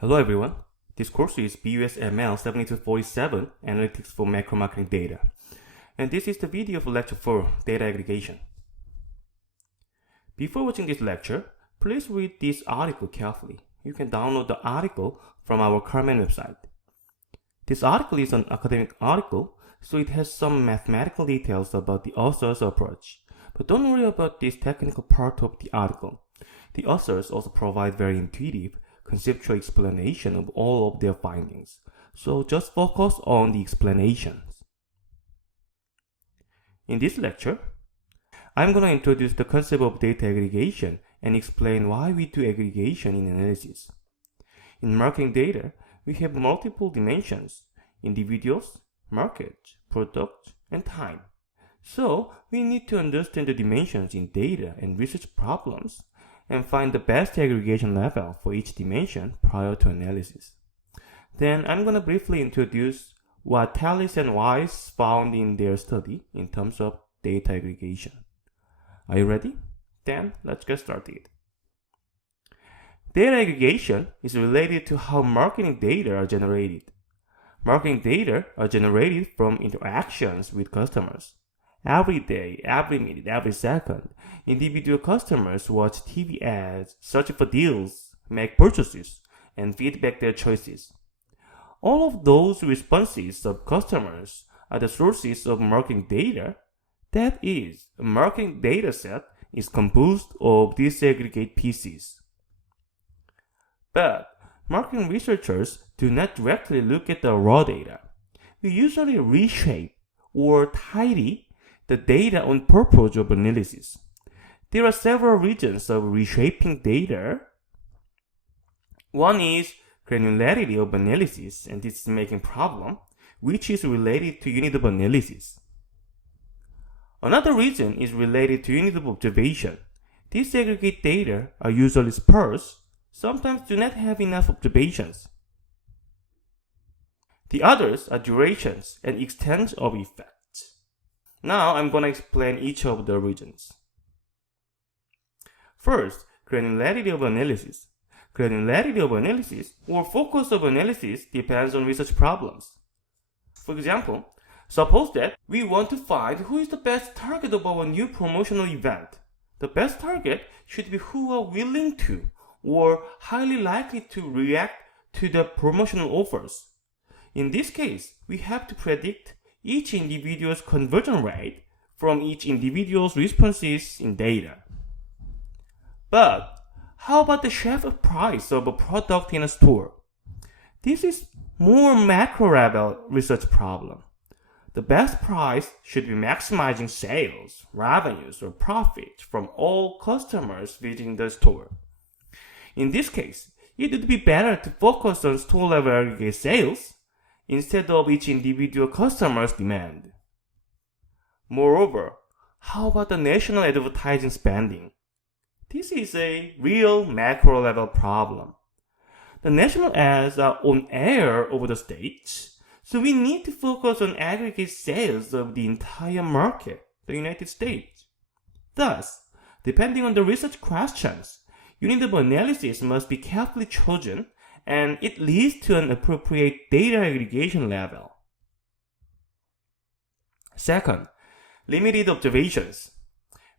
Hello everyone, this course is BUSML 7247 Analytics for Macro Marketing Data, and this is the video for Lecture 4, Data Aggregation. Before watching this lecture, please read this article carefully. You can download the article from our Carmen website. This article is an academic article, so it has some mathematical details about the author's approach. But don't worry about this technical part of the article. The authors also provide very intuitive, conceptual explanation of all of their findings. So just focus on the explanations. In this lecture, I'm going to introduce the concept of data aggregation and explain why we do aggregation in analysis. In marketing data, we have multiple dimensions: individuals, market, product, and time. So we need to understand the dimensions in data and research problems and find the best aggregation level for each dimension prior to analysis. Then I'm going to briefly introduce what Tallis and Weiss found in their study in terms of data aggregation. Are you ready? Then let's get started. Data aggregation is related to how marketing data are generated. Marketing data are generated from interactions with customers. Every day, every minute, every second, individual customers watch TV ads, search for deals, make purchases, and feedback their choices. All of those responses of customers are the sources of marketing data. That is, a marketing data set is composed of disaggregate pieces. But marketing researchers do not directly look at the raw data. We usually reshape or tidy the data on purpose of analysis. There are several regions of reshaping data. One is granularity of analysis, and this is making problem, which is related to unit of analysis. Another region is related to unit of observation. Disaggregate data are usually sparse, sometimes do not have enough observations. The others are durations and extent of effect. Now I'm going to explain each of the regions. First, granularity of analysis. Granularity of analysis or focus of analysis depends on research problems. For example, suppose that we want to find who is the best target of our new promotional event. The best target should be who are willing to or highly likely to react to the promotional offers. In this case, we have to predict each individual's conversion rate from each individual's responses in data. But how about the shelf price of a product in a store? This is more macro level research problem. The best price should be maximizing sales, revenues, or profit from all customers visiting the store. In this case, it would be better to focus on store level aggregate sales instead of each individual customer's demand. Moreover, how about the national advertising spending? This is a real macro level problem. The national ads are on air over the states, so we need to focus on aggregate sales of the entire market, the United States. Thus, depending on the research questions, unit of analysis must be carefully chosen, and it leads to an appropriate data aggregation level. Second, limited observations.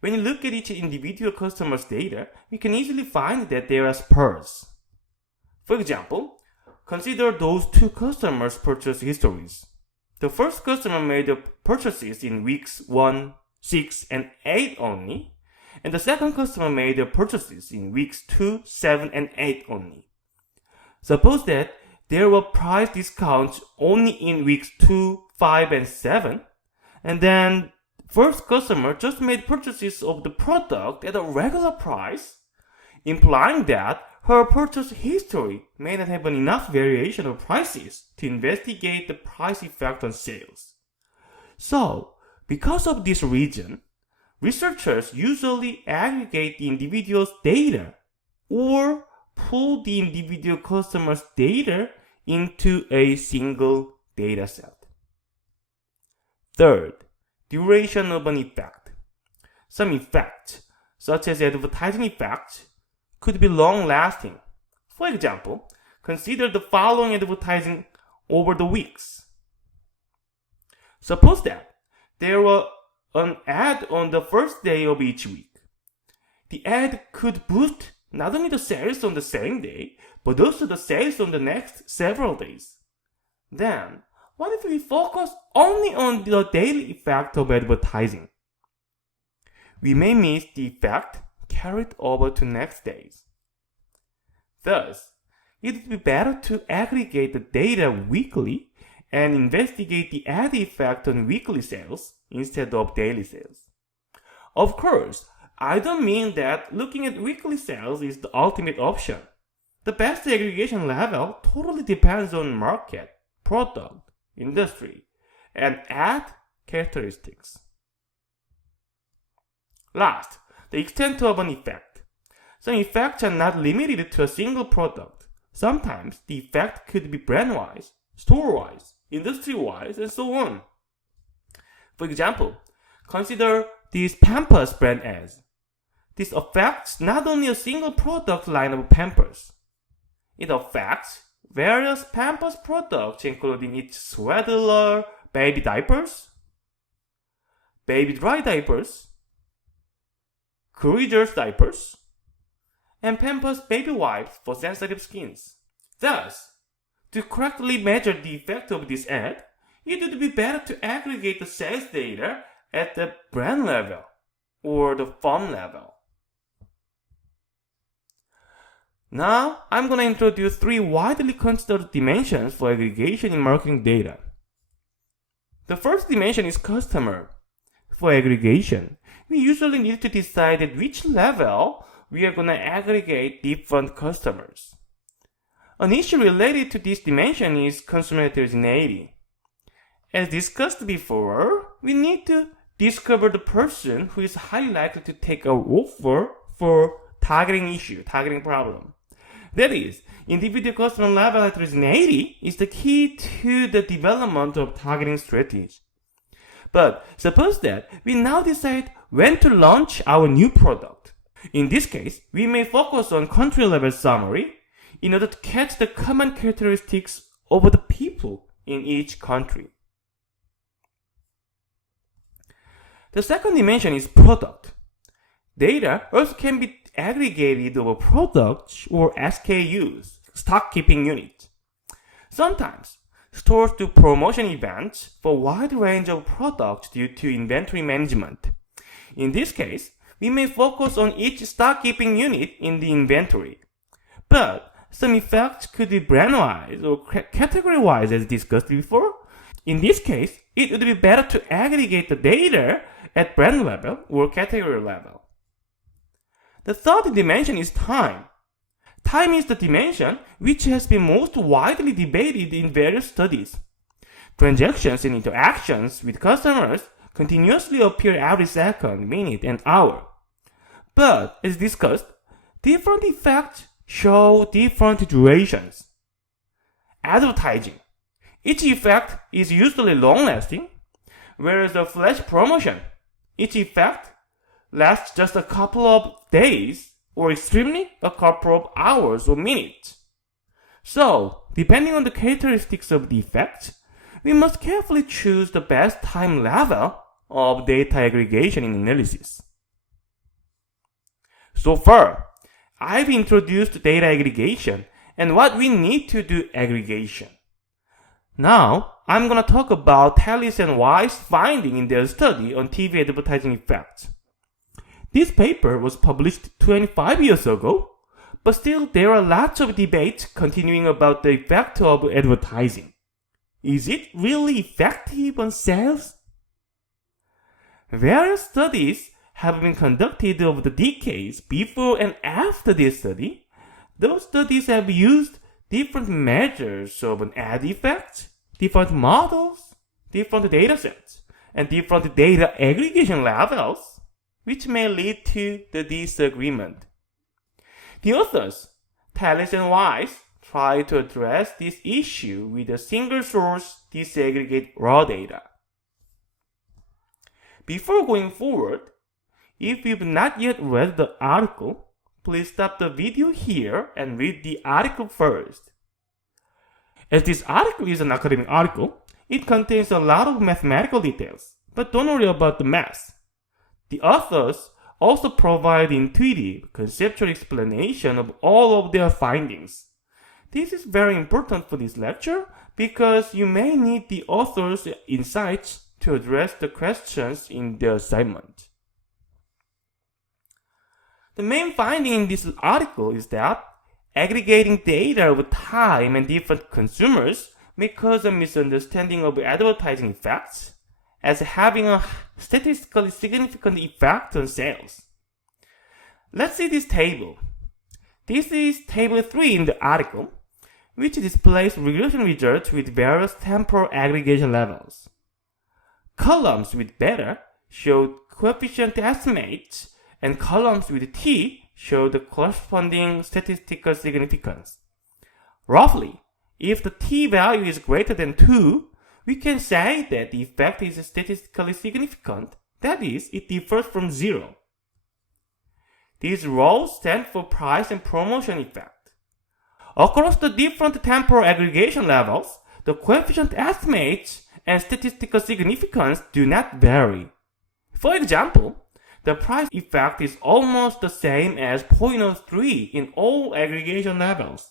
When you look at each individual customer's data, we can easily find that they are sparse. For example, consider those two customers' purchase histories. The first customer made the purchases in weeks 1, 6, and 8 only, and the second customer made the purchases in weeks 2, 7, and 8 only. Suppose that there were price discounts only in weeks 2, 5, and 7, and then first customer just made purchases of the product at a regular price, implying that her purchase history may not have enough variation of prices to investigate the price effect on sales. So, because of this reason, researchers usually aggregate the individual's data or pull the individual customer's data into a single data set. Third, duration of an effect. Some effects, such as advertising effects, could be long-lasting. For example, consider the following advertising over the weeks. Suppose that there were an ad on the first day of each week. The ad could boost not only the sales on the same day, but also the sales on the next several days. Then, what if we focus only on the daily effect of advertising? We may miss the effect carried over to next days. Thus, it would be better to aggregate the data weekly and investigate the ad effect on weekly sales instead of daily sales. Of course, I don't mean that looking at weekly sales is the ultimate option. The best aggregation level totally depends on market, product, industry, and ad characteristics. Last, the extent of an effect. Some effects are not limited to a single product. Sometimes the effect could be brand-wise, store-wise, industry-wise, and so on. For example, consider these Pampers brand ads. This affects not only a single product line of Pampers. It affects various Pampers products including its Swaddler baby diapers, baby dry diapers, Cruisers diapers, and Pampers baby wipes for sensitive skins. Thus, to correctly measure the effect of this ad, it would be better to aggregate the sales data at the brand level or the firm level. Now, I'm going to introduce 3 widely considered dimensions for aggregation in marketing data. The first dimension is customer. For aggregation, we usually need to decide at which level we are going to aggregate different customers. An issue related to this dimension is consumer heterogeneity. As discussed before, we need to discover the person who is highly likely to take our offer for targeting problem. That is, individual customer level heterogeneity is the key to the development of targeting strategy. But suppose that we now decide when to launch our new product. In this case, we may focus on country level summary in order to catch the common characteristics of the people in each country. The second dimension is product. Data also can be aggregated over products or SKUs, stock keeping units. Sometimes, stores do promotion events for a wide range of products due to inventory management. In this case, we may focus on each stock keeping unit in the inventory. But some effects could be brand-wise or category-wise as discussed before. In this case, it would be better to aggregate the data at brand level or category level. The third dimension is time. Time is the dimension which has been most widely debated in various studies. Transactions and interactions with customers continuously appear every second, minute, and hour. But, as discussed, different effects show different durations. Advertising. Each effect is usually long-lasting, whereas a flash promotion, each effect lasts just a couple of days or extremely a couple of hours or minutes. So, depending on the characteristics of the effect, we must carefully choose the best time level of data aggregation in analysis. So far, I've introduced data aggregation and what we need to do aggregation. Now, I'm going to talk about Tallis and Weiss' finding in their study on TV advertising effects. This paper was published 25 years ago, but still there are lots of debates continuing about the effect of advertising. Is it really effective on sales? Various studies have been conducted over the decades before and after this study. Those studies have used different measures of an ad effect, different models, different data sets, and different data aggregation levels, which may lead to the disagreement. The authors, Tallis and Weiss, try to address this issue with a single source disaggregate raw data. Before going forward, if you've not yet read the article, please stop the video here and read the article first. As this article is an academic article, it contains a lot of mathematical details, but don't worry about the math. The authors also provide intuitive, conceptual explanation of all of their findings. This is very important for this lecture because you may need the author's insights to address the questions in the assignment. The main finding in this article is that aggregating data over time and different consumers may cause a misunderstanding of advertising effects as having a statistically significant effect on sales. Let's see this table. This is table 3 in the article, which displays regression results with various temporal aggregation levels. Columns with beta show coefficient estimates, and columns with t show the corresponding statistical significance. Roughly, if the t-value is greater than 2, we can say that the effect is statistically significant, that is, it differs from 0. These rows stand for price and promotion effect. Across the different temporal aggregation levels, the coefficient estimates and statistical significance do not vary. For example, the price effect is almost the same as 0.03 in all aggregation levels.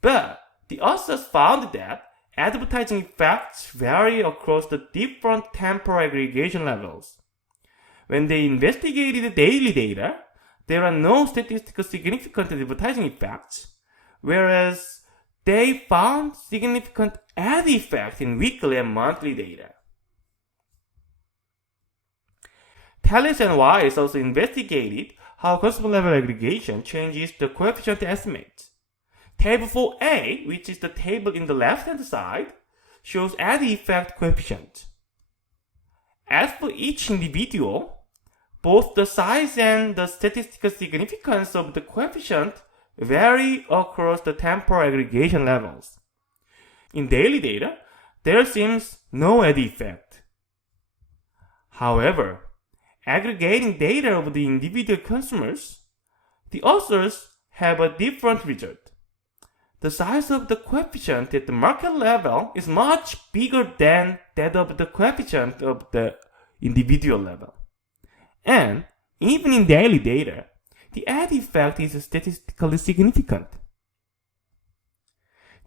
But the authors found that advertising effects vary across the different temporal aggregation levels. When they investigated the daily data, there are no statistically significant advertising effects, whereas they found significant ad effects in weekly and monthly data. Tallis and Weiss also investigated how customer level aggregation changes the coefficient estimate. Table 4a, which is the table in the left-hand side, shows ad effect coefficient. As for each individual, both the size and the statistical significance of the coefficient vary across the temporal aggregation levels. In daily data, there seems no ad effect. However, aggregating data of the individual consumers, the authors have a different result. The size of the coefficient at the market level is much bigger than that of the coefficient of the individual level. And even in daily data, the ad effect is statistically significant.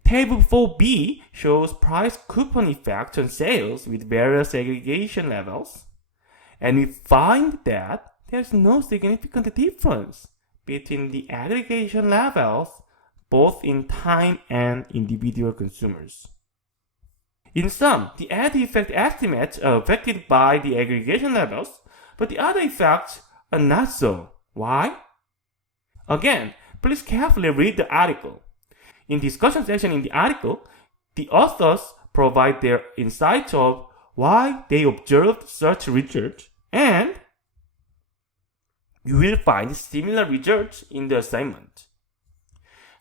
Table 4b shows price coupon effect on sales with various aggregation levels, and we find that there's no significant difference between the aggregation levels both in time and individual consumers. In sum, the ad effect estimates are affected by the aggregation levels, but the other effects are not so. Why? Again, please carefully read the article. In discussion section in the article, the authors provide their insights of why they observed such results, and you will find similar results in the assignment.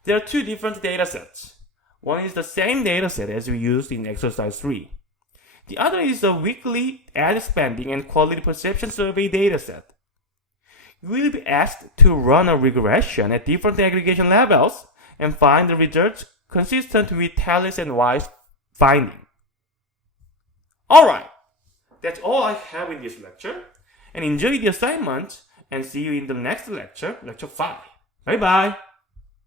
There are two different data sets. One is the same data set as we used in exercise 3. The other is a weekly ad spending and quality perception survey data set. You will be asked to run a regression at different aggregation levels and find the results consistent with Tallis and Weiss' finding. Alright, that's all I have in this lecture, and enjoy the assignment and see you in the next lecture, lecture 5. Bye bye!